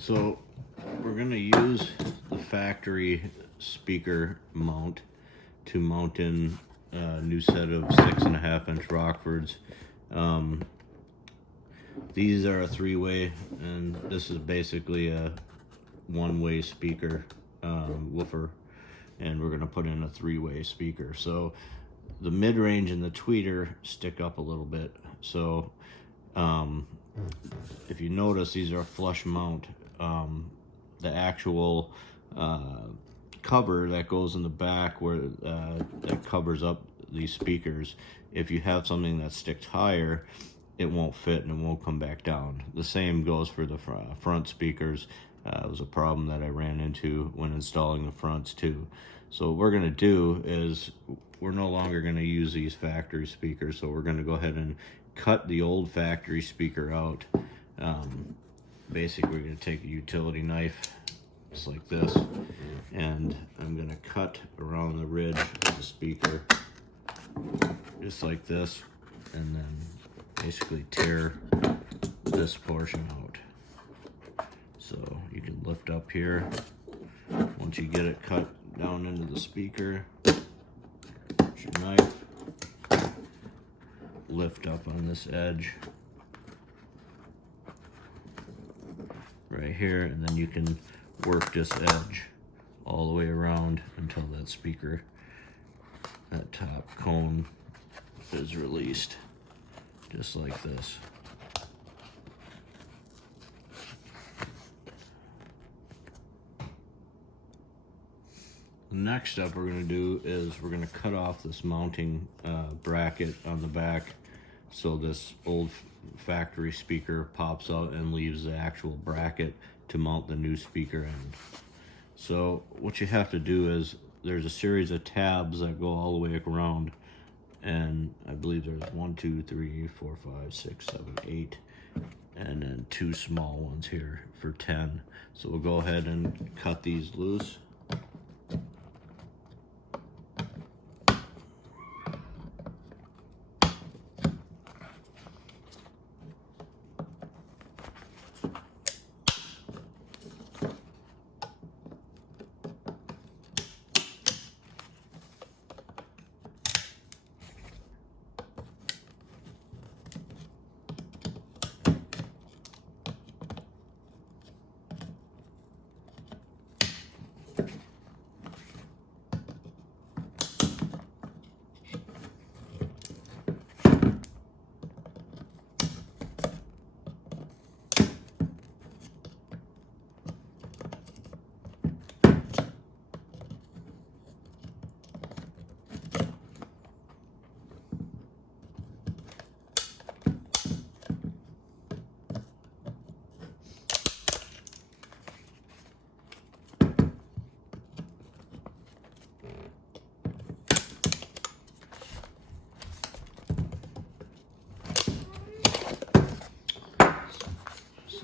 So we're going to use the factory speaker mount to mount in a new set of 6.5-inch Rockfords. These are a 3-way, and this is basically a 1-way speaker woofer, and we're going to put in a 3-way speaker. So the mid-range and the tweeter stick up a little bit. So if you notice, these are a flush mount. The actual cover that goes in the back where that covers up these speakers, if you have something that sticks higher, it won't fit and it won't come back down. The same goes for the front speakers. It was a problem that I ran into when installing the fronts too. So what we're going to do is we're no longer going to use these factory speakers, so we're going to go ahead and cut the old factory speaker out. Basically, we're going to take a utility knife just like this, and I'm going to cut around the ridge of the speaker just like this, and then basically tear this portion out. So you can lift up here. Once you get it cut down into the speaker, use your knife, lift up on this edge right here, and then you can work this edge all the way around until that speaker, that top cone, is released, just like this. The next step we're going to do is we're going to cut off this mounting bracket on the back, so this old factory speaker pops out and leaves the actual bracket to mount the new speaker in. So what you have to do is there's a series of tabs that go all the way around, and I believe there's 1, 2, 3, 4, 5, 6, 7, 8, and then 2 small ones here for 10. So we'll go ahead and cut these loose.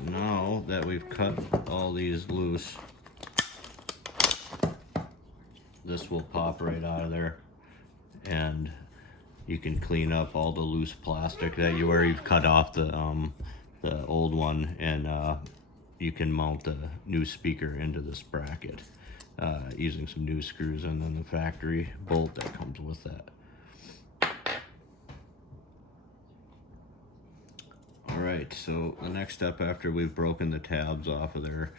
Now that we've cut all these loose, this will pop right out of there, and you can clean up all the loose plastic that where you've cut off the old one, and you can mount the new speaker into this bracket using some new screws and then the factory bolt that comes with that. Alright, so the next step after we've broken the tabs off of there,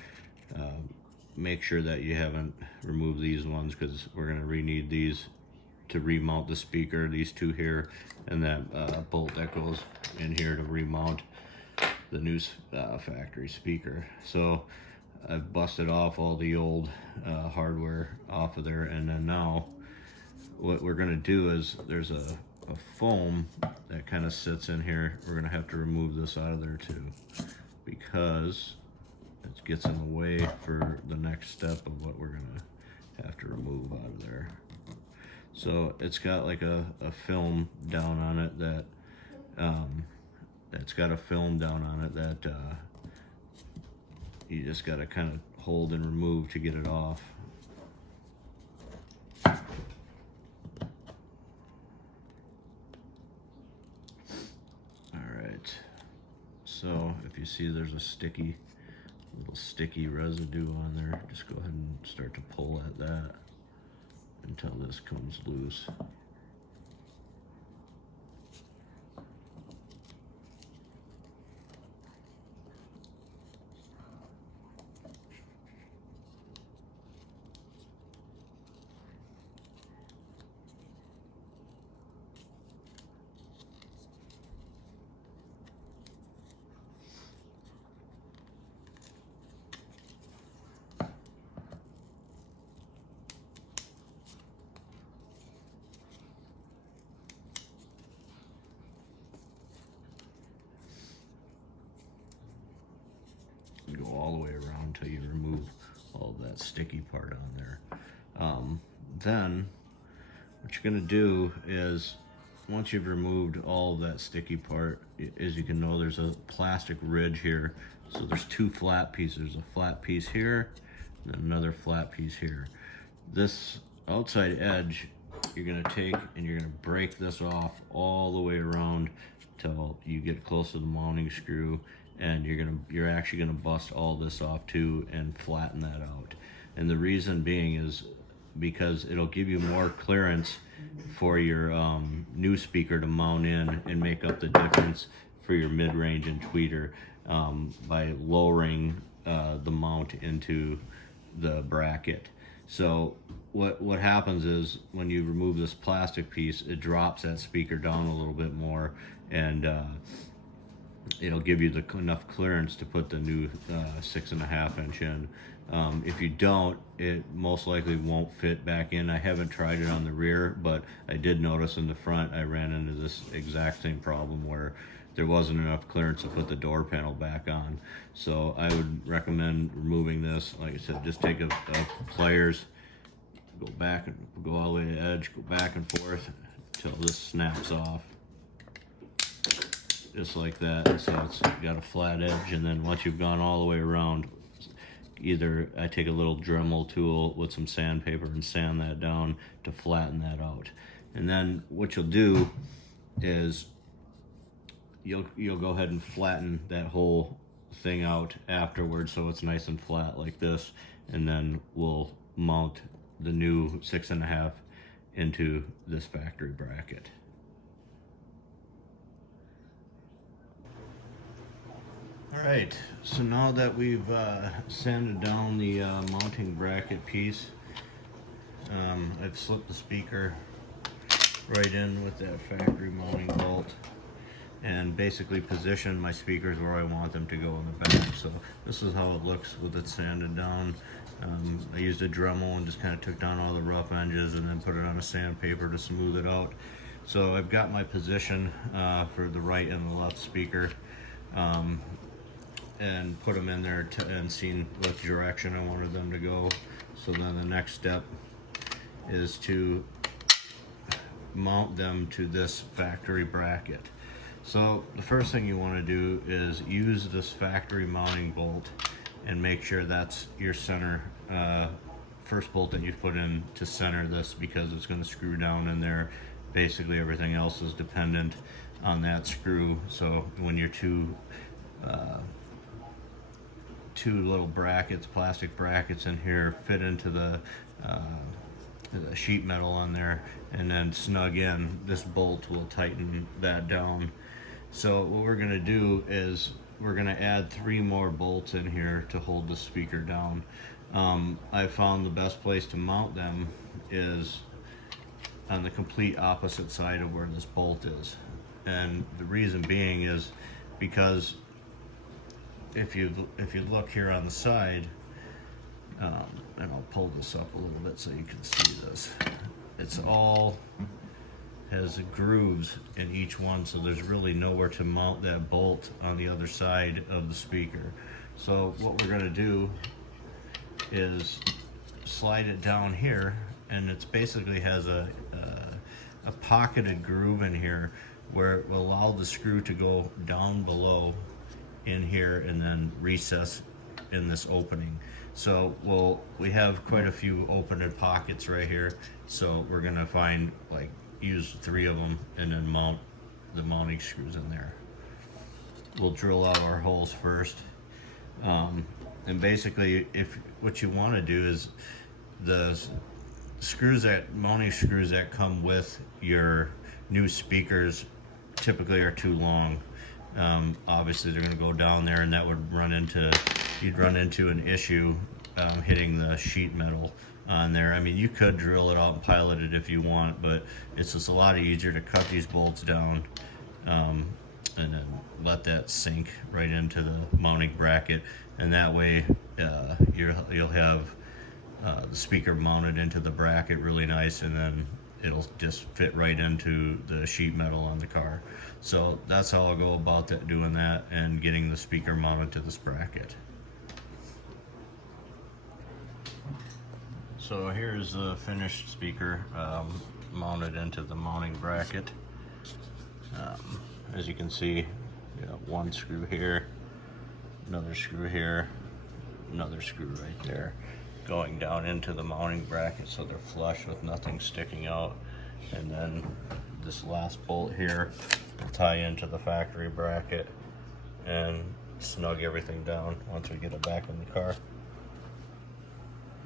make sure that you haven't removed these ones, because we're going to re-need these to remount the speaker, these two here, and that bolt that goes in here to remount the new factory speaker. So I've busted off all the old hardware off of there, and then now what we're going to do is there's a foam that kind of sits in here. We're going to have to remove this out of there too, because it gets in the way for the next step of what we're going to have to remove out of there. So it's got like a film down on it that you just got to kind of hold and remove to get it off. So if you see there's a sticky little sticky residue on there. Just go ahead and start to pull at that until this comes loose. Go all the way around until you remove all of that sticky part on there. Then what you're going to do is, once you've removed all of that sticky part, as you can know, there's a plastic ridge here. So there's two flat pieces. There's a flat piece here and another flat piece here. This outside edge you're going to take and you're going to break this off all the way around till you get close to the mounting screw, and you're actually gonna bust all this off too and flatten that out. And the reason being is because it'll give you more clearance for your new speaker to mount in and make up the difference for your mid-range and tweeter by lowering the mount into the bracket. So what happens is, when you remove this plastic piece, it drops that speaker down a little bit more, and it'll give you enough clearance to put the new 6.5 inch in. If you don't, it most likely won't fit back in. I haven't tried it on the rear, but I did notice in the front I ran into this exact same problem where there wasn't enough clearance to put the door panel back on. So I would recommend removing this. Like I said, just take a pliers, go back and go all the way to the edge, go back and forth until this snaps off. Just like that. And so it's got a flat edge, and then once you've gone all the way around, either I take a little Dremel tool with some sandpaper and sand that down to flatten that out. And then what you'll do is you'll go ahead and flatten that whole thing out afterwards so it's nice and flat like this, and then we'll mount the new 6.5 into this factory bracket. Alright, so now that we've sanded down the mounting bracket piece, I've slipped the speaker right in with that factory mounting bolt and basically positioned my speakers where I want them to go in the back. So this is how it looks with it sanded down. I used a Dremel and just kind of took down all the rough edges and then put it on a sandpaper to smooth it out. So I've got my position for the right and the left speaker. And put them in there and seen what direction I wanted them to go. So then the next step is to mount them to this factory bracket. So the first thing you want to do is use this factory mounting bolt and make sure that's your center, first bolt that you've put in to center this, because it's going to screw down in there. Basically everything else is dependent on that screw. So when your two little brackets, plastic brackets in here, fit into the sheet metal on there and then snug in, this bolt will tighten that down. So what we're going to do is we're going to add 3 more bolts in here to hold the speaker down. I found the best place to mount them is on the complete opposite side of where this bolt is, and the reason being is because if you look here on the side, and I'll pull this up a little bit so you can see this, it's all has grooves in each one, so there's really nowhere to mount that bolt on the other side of the speaker. So what we're going to do is slide it down here, and it's basically has a pocketed groove in here where it will allow the screw to go down below in here and then recess in this opening. So we have quite a few open pockets right here, so we're gonna use 3 of them and then mount the mounting screws in there. We'll drill out our holes first. And basically, if what you want to do is the mounting screws that come with your new speakers typically are too long. Obviously, they're going to go down there, and that would you'd run into an issue hitting the sheet metal on there. I mean, you could drill it out and pilot it if you want, but it's just a lot easier to cut these bolts down and then let that sink right into the mounting bracket, and that way you'll have the speaker mounted into the bracket really nice, and then it'll just fit right into the sheet metal on the car. So that's how I'll go about doing that and getting the speaker mounted to this bracket. So here's the finished speaker mounted into the mounting bracket. As you can see, you got one screw here, another screw here, another screw right there, going down into the mounting bracket so they're flush with nothing sticking out. And then this last bolt here will tie into the factory bracket and snug everything down once we get it back in the car.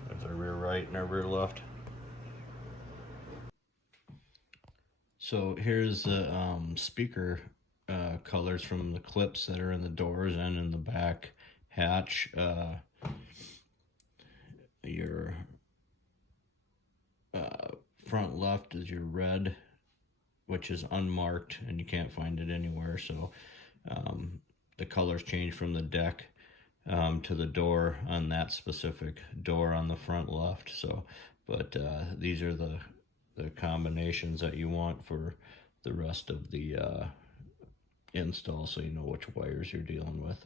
There's our rear right and our rear left. So here's the speaker colors from the clips that are in the doors and in the back hatch. Your front left is your red, which is unmarked and you can't find it anywhere. So the colors change from the deck to the door on that specific door on the front left. So, but these are the combinations that you want for the rest of the install, so you know which wires you're dealing with.